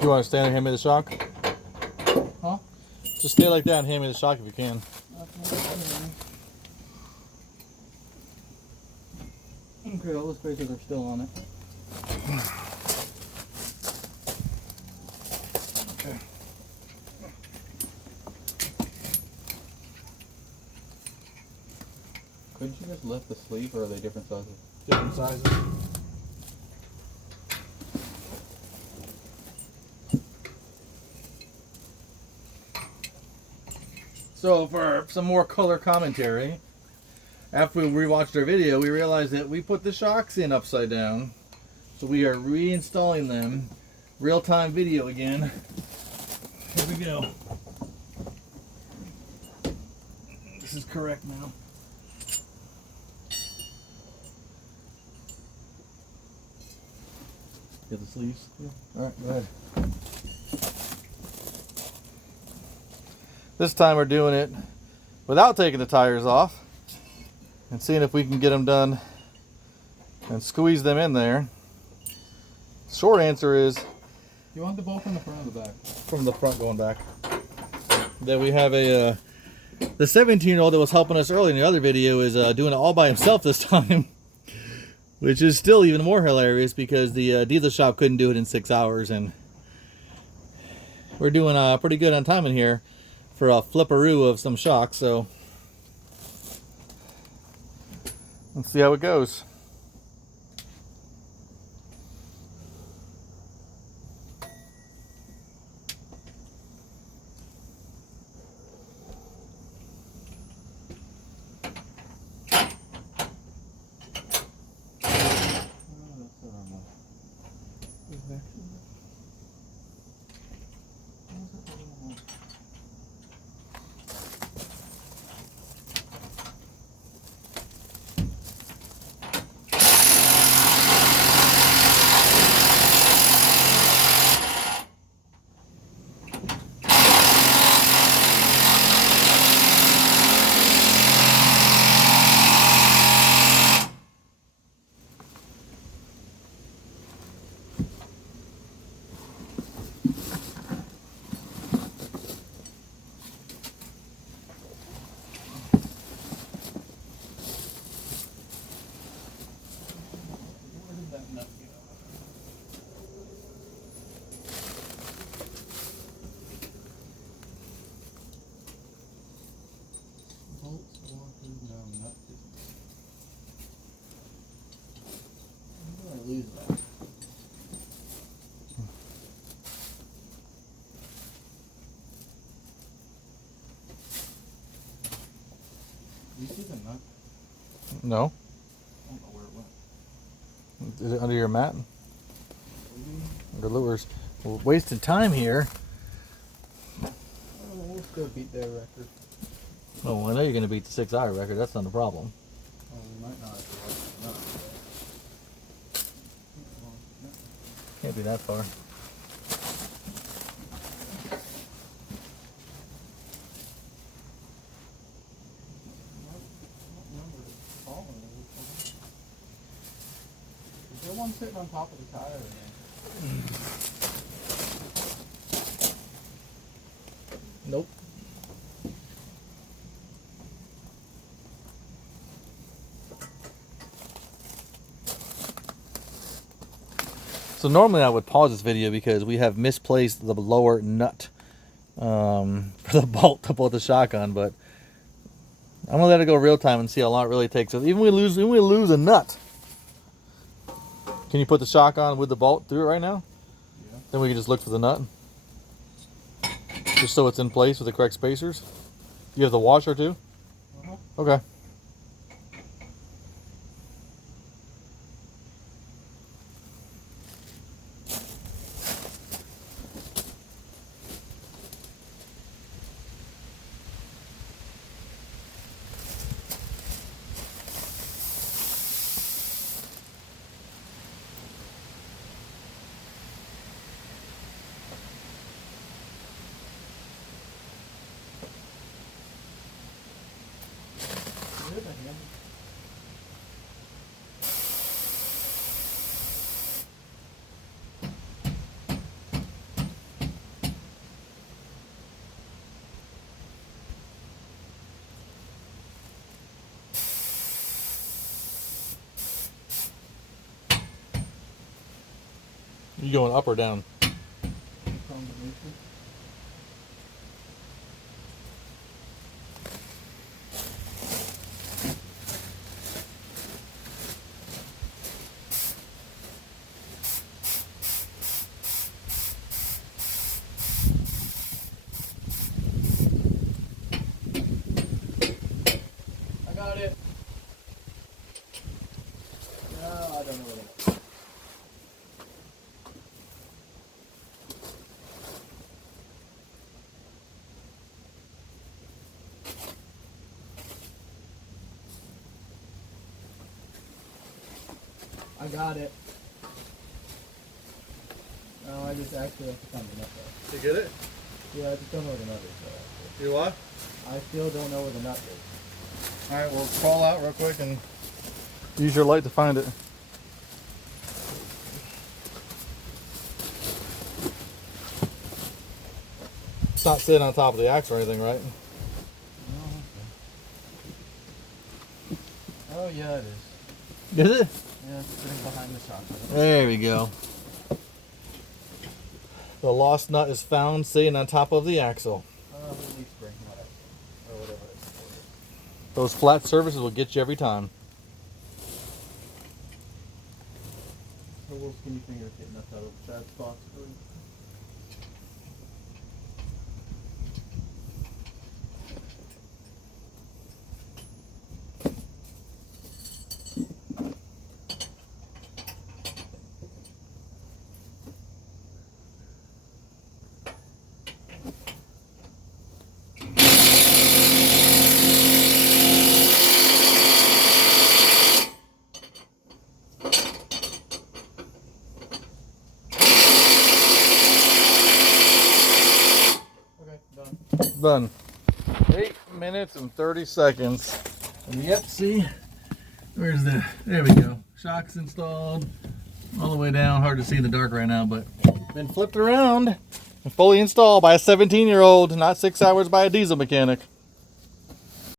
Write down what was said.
You want to stand and hand me the shock? Huh? Just stay like that and hand me the shock if you can. Okay, all the spacers are still on it. Okay. Couldn't you just lift the sleeve, or are they different sizes? Different sizes. So for some more color commentary, after we rewatched our video, we realized that we put the shocks in upside down. So we are reinstalling them. Real-time video again. Here we go. This is correct now. Get the sleeves? Yeah. Alright, go ahead. This time we're doing it without taking the tires off and seeing if we can get them done and squeeze them in there. Short answer is, You want the bolt from the front or the back? from the front going back. That we have a the 17-year-old that was helping us earlier in the other video is doing it all by himself this time, which is still even more hilarious because the dealer shop couldn't do it in 6 hours, and we're doing pretty good on timing here for a flipperoo of some shocks. So let's see how it goes. You see the nut? No? I don't know where it went. Is it under your mat? Under lures. We're wasting time here. We'll still beat their record. Oh, I know you're going to beat the 6-hour record. That's not a problem. Well, we might not have to watch the nut. Can't be that far. Is there one sitting on top of the tire again? Nope. So normally I would pause this video because we have misplaced the lower nut for the bolt to bolt the shock on, but I'm gonna let it go real time and see how long it really takes. So even we lose a nut. Can you put the shock on with the bolt through it right now? Yeah. Then we can just look for the nut. Just so it's in place with the correct spacers. You have the washer too? Uh-huh. Okay. You going up or down? Combination. I got it. No, I don't know what it is. I got it. No, I just actually have to find the nut though. You get it? Yeah, I just don't know where the nut is though. You what? I still don't know where the nut is. Alright, we'll crawl out real quick and use your light to find it. It's not sitting on top of the axe or anything, right? Oh yeah, it is. Is it? Yeah, it's sitting behind the socket. There we go. The lost nut is found sitting on top of the axle. Leaf spring, whatever. Or whatever it's called. Those flat surfaces will get you every time. The little skinny fingers getting nuts out of bad spots. Really. Done. 8 minutes and 30 seconds. And yep, see? Where's the... There we go. Shock's installed. All the way down. Hard to see in the dark right now, but been flipped around and fully installed by a 17-year-old, not 6 hours by a diesel mechanic.